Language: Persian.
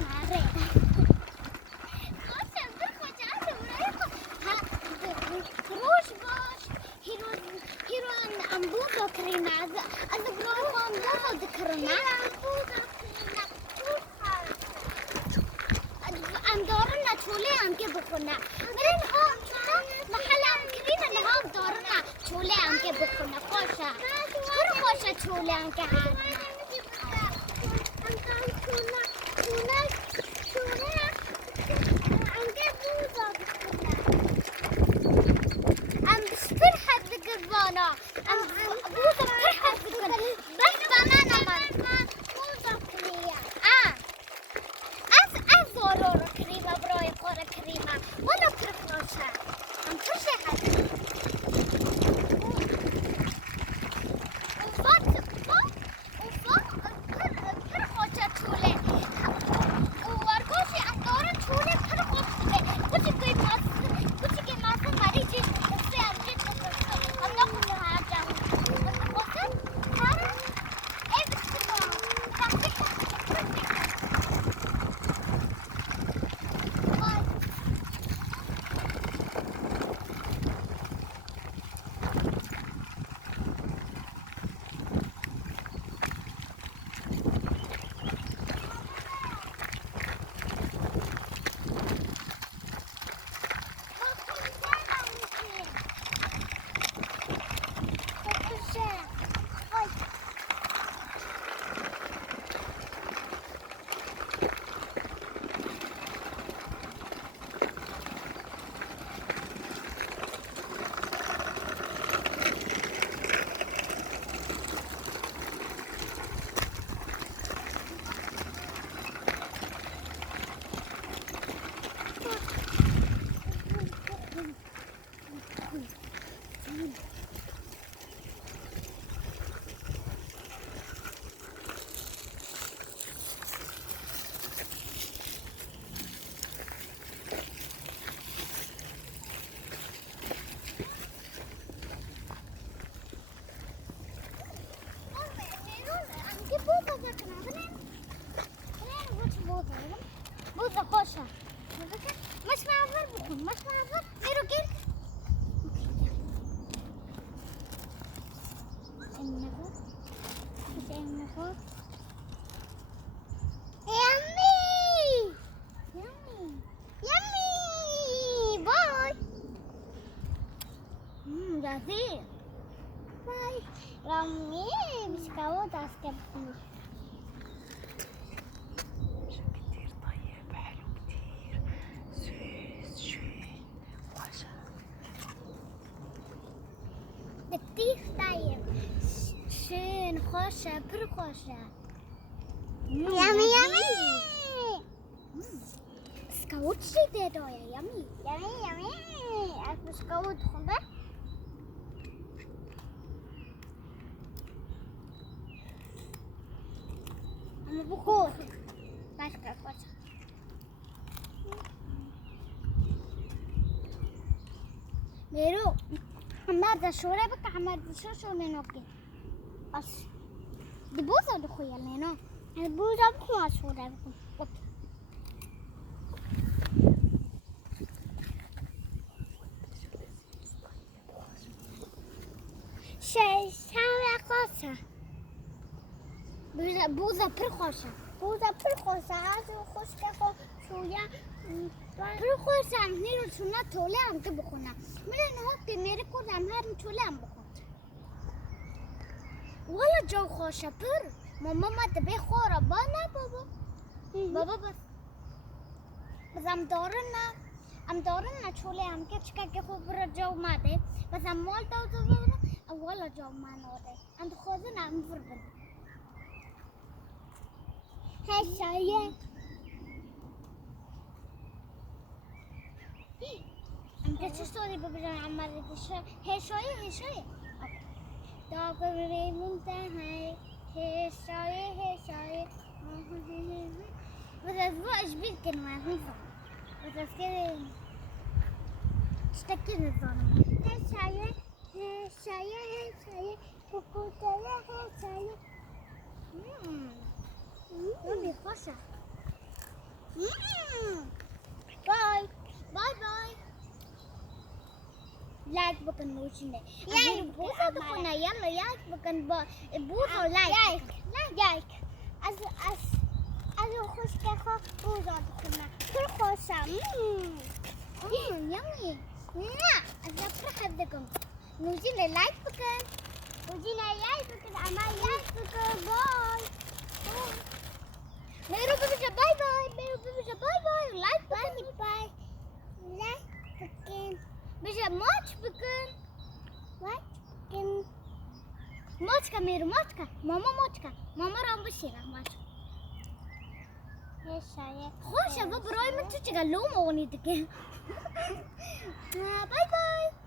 آره باشه بخوش عادی روش باش هیرو انبوزو کریمه از برای انبوزو دکرمه اندارنا چوله هم که بخونه برین محل هم کریمه نهام دارنا چوله هم که بخونه خوشه چرا خوشه چوله هم که هست وانا بوزة فرحة تكون بس بنانا من بوزة كريمة زورورو كريمة براي قورة كريمة ولا فرخوشة فرشة حدا وفات فرخوشة تولي وورقوشي اندورن تولي فرخوشة كوشي كي ماسا مريجي بوزة خوشة مش معبر بكون مش معبر ميرو كير يمي باي جاهزين باي رامي مش كاوت اسكب كتير طيب شين خوشة برخوشة يامي سكوت شي تدويا يامي أكو سكوت خنبه أما بخور باشكا خوشة ميرو حماد شوري بك حماد شو منوكي بس دي بوزة دخويا لينا أنا بوزة بخوا شوري بكم شيء سامع قصة بوزة برخوشة هذا خوش كخو شوية برخوشة نيرو شونا تولي هم تبخونا من هوتي मेरे को रामहार छोले हम बखो वाला जो خوشة पर ماما ما تبي خورا بانا بابا بس हम دارنا छोले हम के चका के خبر जो मादे بس हम مال तो वाला जो मान होते हम तो खुद नाम फरबन है शायद انت شو ستوري ببجان عمالة هي شوية داغري منتهي هي شوية بس أسبوع أشبيل كلمة هنفع بس أسكري اشتكي نظام هي شوية كوكوتايا هي شوية يومي خوشة بكن نوجينا يعني بوزة بكنا يلا ياك بكن بوزة لايك لايك از خوش كخو بوزة بكنا كل خوشم يمي از نفرح بدكم نوجينا لايك بكن نوجينا لايك بكن أما لايك بكن باي मेरे बेबी बाय बाय मेरे baby bye bye like bye bye like बकन बेबी मच बकन व्हाट बकन मच का मेरे मच का मामा राम बशीना मच ये शायद خوش अब برای من تو چقدر لوم اونی دیگه باي باي